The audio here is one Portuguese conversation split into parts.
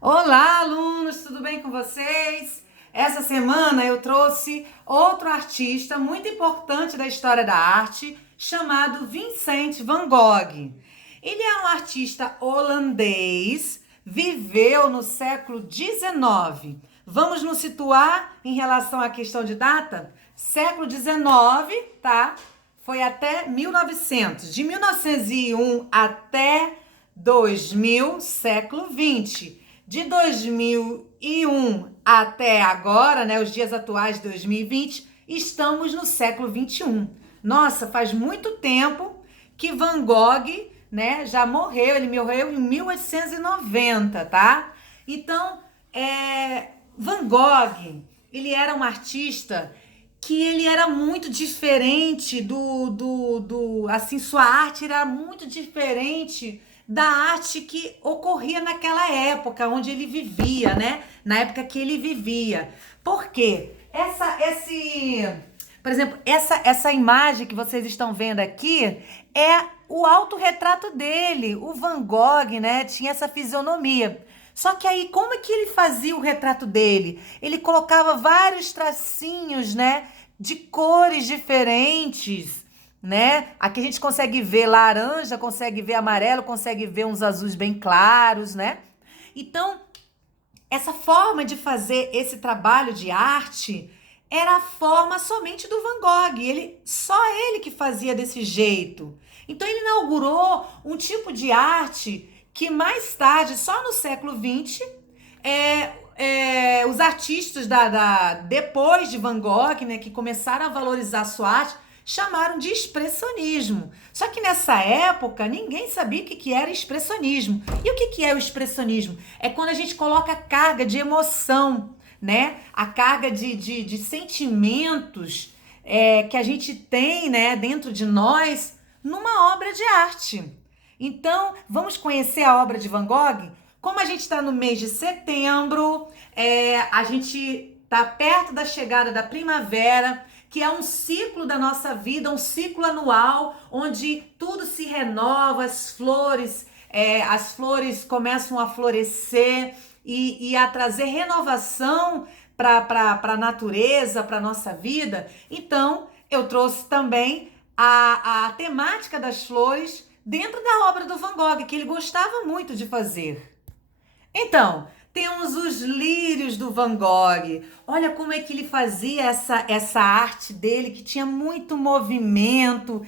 Olá, alunos, tudo bem com vocês? Essa semana eu trouxe outro artista muito importante da história da arte, chamado Vincent van Gogh. Ele é um artista holandês, viveu no século XIX. Vamos nos situar em relação à questão de data? Século XIX, tá? Foi até 1900. De 1901 até 2000, século 20. De 2001 até agora, né, os dias atuais de 2020, estamos no século 21. Nossa, faz muito tempo que Van Gogh, né, já morreu. Ele morreu em 1890, tá? Então, Van Gogh, ele era um artista que ele era muito diferente assim, sua arte era muito diferente da arte que ocorria naquela época onde ele vivia, né? Na época que ele vivia. Por quê? Por exemplo, essa imagem que vocês estão vendo aqui é o autorretrato dele. O Van Gogh, né, tinha essa fisionomia. Só que aí, como é que ele fazia o retrato dele? Ele colocava vários tracinhos, né, de cores diferentes, né? Aqui a gente consegue ver laranja, consegue ver amarelo, consegue ver uns azuis bem claros, né? Então, essa forma de fazer esse trabalho de arte era a forma somente do Van Gogh. Só ele que fazia desse jeito. Então ele inaugurou um tipo de arte que mais tarde, só no século XX, os artistas depois de Van Gogh, né, que começaram a valorizar a sua arte, chamaram de expressionismo. Só que nessa época ninguém sabia o que era expressionismo. E o que é o expressionismo? É quando a gente coloca carga de emoção, né? A carga de sentimentos que a gente tem, né, dentro de nós numa obra de arte. Então, vamos conhecer a obra de Van Gogh? Como a gente está no mês de setembro, a gente está perto da chegada da primavera, que é um ciclo da nossa vida, um ciclo anual, onde tudo se renova, as flores começam a florescer e a trazer renovação para a natureza, para a nossa vida. Então, eu trouxe também a temática das flores dentro da obra do Van Gogh, que ele gostava muito de fazer. Então, temos os lírios do Van Gogh. Olha como é que ele fazia essa arte dele, que tinha muito movimento.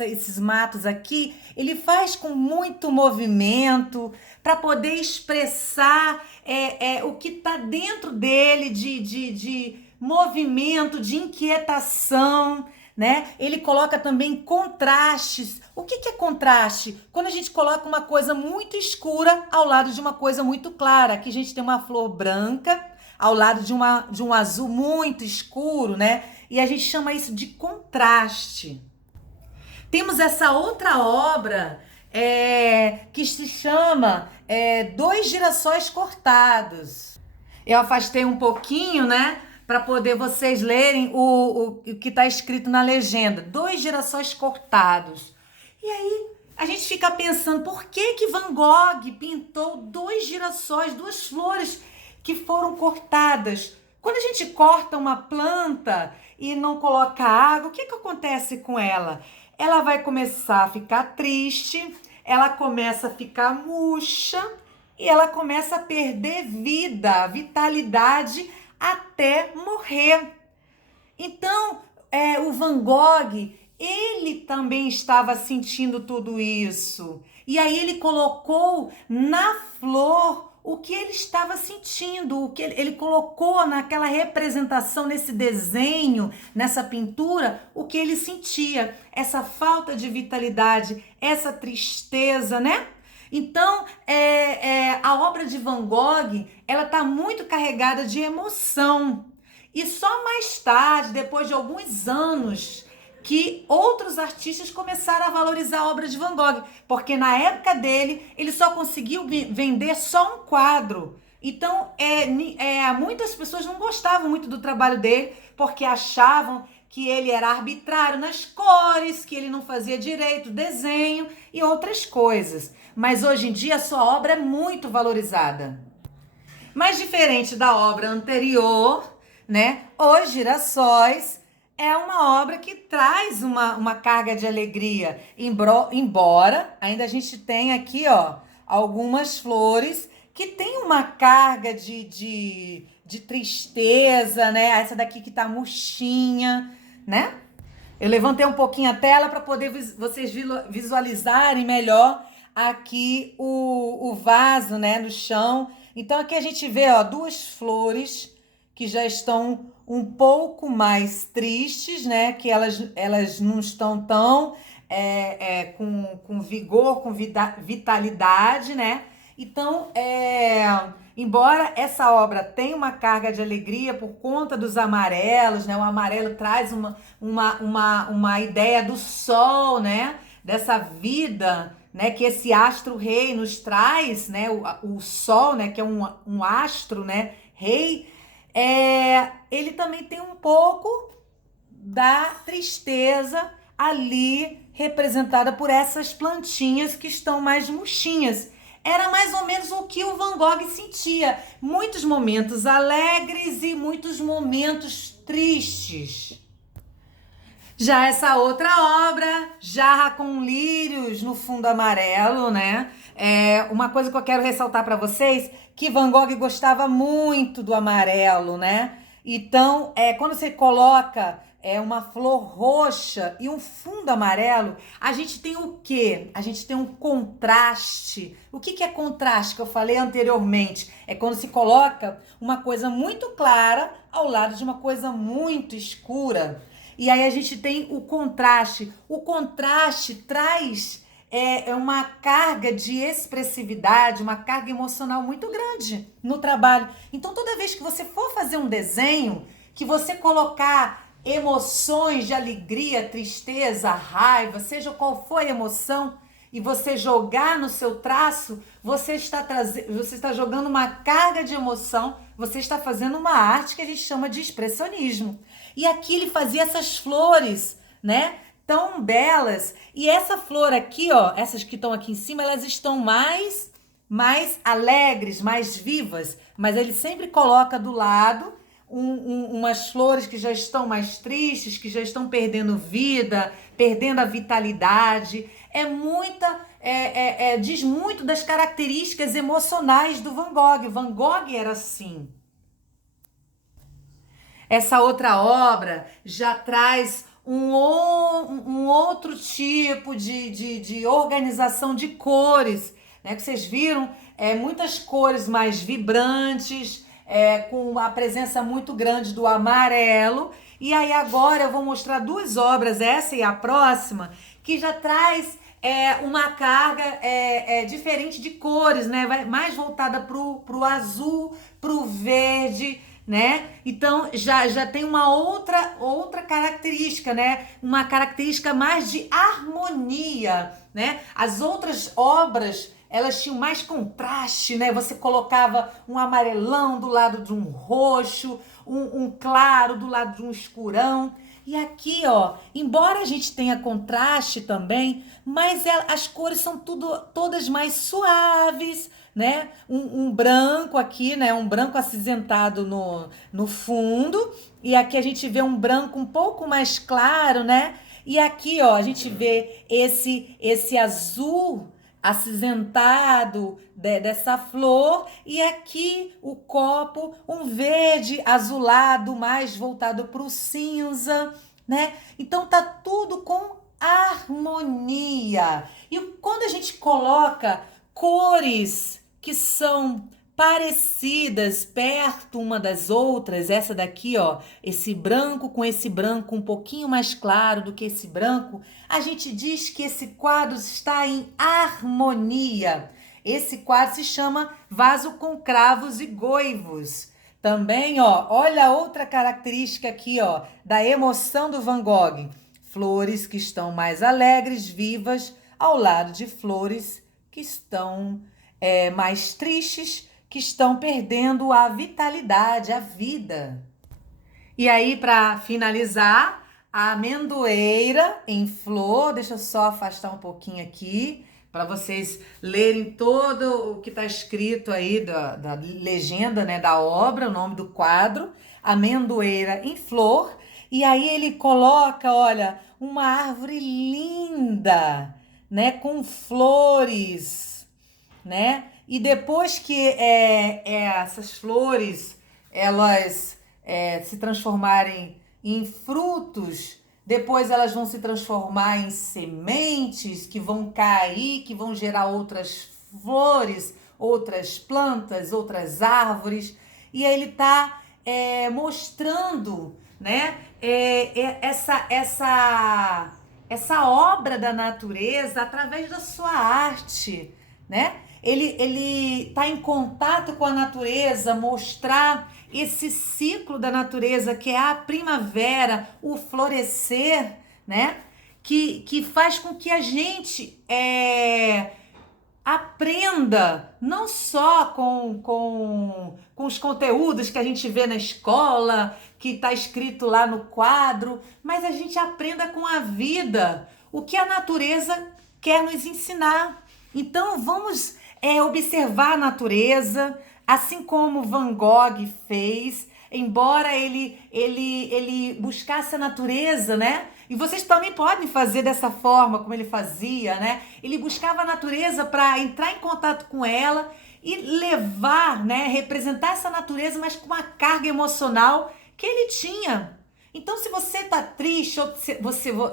Esses matos aqui, ele faz com muito movimento para poder expressar o que está dentro dele de movimento, de inquietação, né? Ele coloca também contrastes. O que é contraste? Quando a gente coloca uma coisa muito escura ao lado de uma coisa muito clara. Aqui a gente tem uma flor branca ao lado de um azul muito escuro, né? E a gente chama isso de contraste. Temos essa outra obra que se chama Dois Girassóis Cortados. Eu afastei um pouquinho, né? Para poder vocês lerem o que está escrito na legenda. Dois girassóis cortados. E aí a gente fica pensando, por que Van Gogh pintou dois girassóis, duas flores que foram cortadas? Quando a gente corta uma planta e não coloca água, o que acontece com ela? Ela vai começar a ficar triste, ela começa a ficar murcha e ela começa a perder vida, vitalidade até morrer. Então, o Van Gogh, ele também estava sentindo tudo isso. E aí ele colocou na flor o que ele estava sentindo, o que ele colocou naquela representação, nesse desenho, nessa pintura, o que ele sentia, essa falta de vitalidade, essa tristeza, né? Então, a obra de Van Gogh, ela está muito carregada de emoção. E só mais tarde, depois de alguns anos, que outros artistas começaram a valorizar a obra de Van Gogh, porque na época dele, ele só conseguiu vender só um quadro. Então, muitas pessoas não gostavam muito do trabalho dele, porque achavam que ele era arbitrário nas cores, que ele não fazia direito o desenho e outras coisas. Mas hoje em dia a sua obra é muito valorizada. Mas diferente da obra anterior, né? Os Girassóis é uma obra que traz uma carga de alegria, embora ainda a gente tenha aqui, ó, algumas flores que tem uma carga de tristeza, né? Essa daqui que tá murchinha, né? Eu levantei um pouquinho a tela para poder vocês visualizarem melhor aqui o vaso, né, no chão. Então aqui a gente vê, ó, duas flores que já estão um pouco mais tristes, né? Que elas não estão tão com vigor, com vitalidade, né? Então, embora essa obra tenha uma carga de alegria por conta dos amarelos, né? O amarelo traz uma ideia do sol, né? Dessa vida, né? Que esse astro rei nos traz, né? O sol, né? Que é um astro, né? Rei. Ele também tem um pouco da tristeza ali representada por essas plantinhas que estão mais murchinhas. Era mais ou menos o que o Van Gogh sentia. Muitos momentos alegres e muitos momentos tristes. Já essa outra obra, Jarra com Lírios no fundo amarelo, né? Uma coisa que eu quero ressaltar para vocês, que Van Gogh gostava muito do amarelo, né? Então, quando você coloca uma flor roxa e um fundo amarelo, a gente tem o quê? A gente tem um contraste. O que é contraste que eu falei anteriormente? É quando se coloca uma coisa muito clara ao lado de uma coisa muito escura. E aí a gente tem o contraste. O contraste traz uma carga de expressividade, uma carga emocional muito grande no trabalho. Então, toda vez que você for fazer um desenho, que você colocar emoções de alegria, tristeza, raiva, seja qual for a emoção, e você jogar no seu traço, você está jogando uma carga de emoção, você está fazendo uma arte que a gente chama de expressionismo. E aqui ele fazia essas flores, né? Tão belas. E essa flor aqui, ó, essas que estão aqui em cima, elas estão mais alegres, mais vivas. Mas ele sempre coloca do lado umas flores que já estão mais tristes, que já estão perdendo vida, perdendo a vitalidade. Diz muito das características emocionais do Van Gogh. Van Gogh era assim. Essa outra obra já traz um outro tipo de organização de cores, né? Que vocês viram, muitas cores mais vibrantes, com a presença muito grande do amarelo. E aí agora eu vou mostrar duas obras, essa e a próxima, que já traz uma carga diferente de cores, né? Mais voltada pro azul, pro verde, né? Então já tem uma outra característica, né? Uma característica mais de harmonia, né? As outras obras, elas tinham mais contraste, né? Você colocava um amarelão do lado de um roxo, um claro do lado de um escurão. E aqui, ó, embora a gente tenha contraste também, mas as cores são todas mais suaves, né? Um branco aqui, né? Um branco acinzentado no fundo. E aqui a gente vê um branco um pouco mais claro, né? E aqui, ó, a gente vê esse azul acinzentado dessa flor, e aqui o copo, um verde azulado mais voltado para o cinza, né? Então tá tudo com harmonia. E quando a gente coloca cores que são parecidas perto uma das outras, essa daqui, ó, esse branco com esse branco um pouquinho mais claro do que esse branco, a gente diz que esse quadro está em harmonia. Esse quadro se chama Vaso com Cravos e Goivos. Também, ó, olha outra característica aqui, ó, da emoção do Van Gogh. Flores que estão mais alegres, vivas, ao lado de flores que estão mais tristes, que estão perdendo a vitalidade, a vida. E aí, para finalizar, a amendoeira em flor. Deixa eu só afastar um pouquinho aqui para vocês lerem todo o que está escrito aí da legenda, né, da obra, o nome do quadro, amendoeira em flor. E aí ele coloca, olha, uma árvore linda, né, com flores, né? E depois que essas flores elas se transformarem em frutos, depois elas vão se transformar em sementes que vão cair, que vão gerar outras flores, outras plantas, outras árvores. E aí ele está mostrando, né, essa obra da natureza através da sua arte, né? Ele está em contato com a natureza, mostrar esse ciclo da natureza que é a primavera, o florescer, né? Que faz com que a gente aprenda não só com os conteúdos que a gente vê na escola, que está escrito lá no quadro, mas a gente aprenda com a vida, o que a natureza quer nos ensinar. Então vamos observar a natureza, assim como Van Gogh fez, embora ele buscasse a natureza, né? E vocês também podem fazer dessa forma, como ele fazia, né? Ele buscava a natureza para entrar em contato com ela e levar, né? Representar essa natureza, mas com uma carga emocional que ele tinha. Então, se você tá triste, ou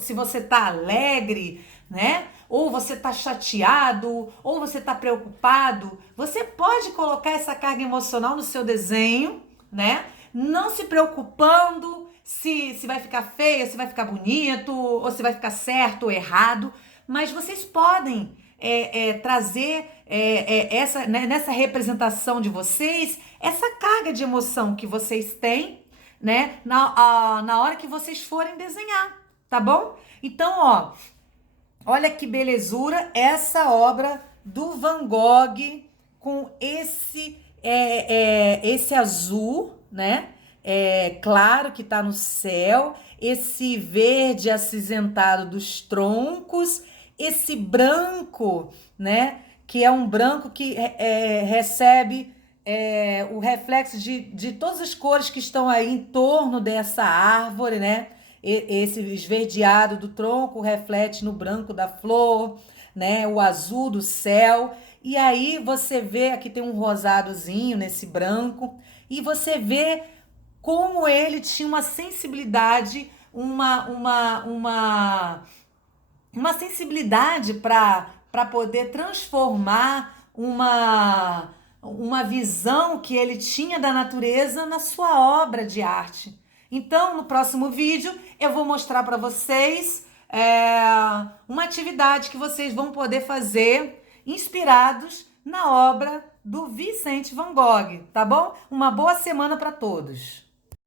se você tá alegre, né? Ou você tá chateado, ou você tá preocupado, você pode colocar essa carga emocional no seu desenho, né? Não se preocupando se vai ficar feio, se vai ficar bonito, ou se vai ficar certo ou errado, mas vocês podem trazer né, nessa representação de vocês, essa carga de emoção que vocês têm, né, na hora que vocês forem desenhar, tá bom? Então, ó, olha que belezura essa obra do Van Gogh com esse azul, né? Claro que tá no céu, esse verde acinzentado dos troncos, esse branco, né? Que é um branco que recebe o reflexo de todas as cores que estão aí em torno dessa árvore, né? Esse esverdeado do tronco reflete no branco da flor, né? O azul do céu. E aí você vê, aqui tem um rosadozinho nesse branco, e você vê como ele tinha uma sensibilidade, uma sensibilidade para poder transformar uma visão que ele tinha da natureza na sua obra de arte. Então, no próximo vídeo, eu vou mostrar para vocês uma atividade que vocês vão poder fazer inspirados na obra do Vicente Van Gogh, tá bom? Uma boa semana para todos!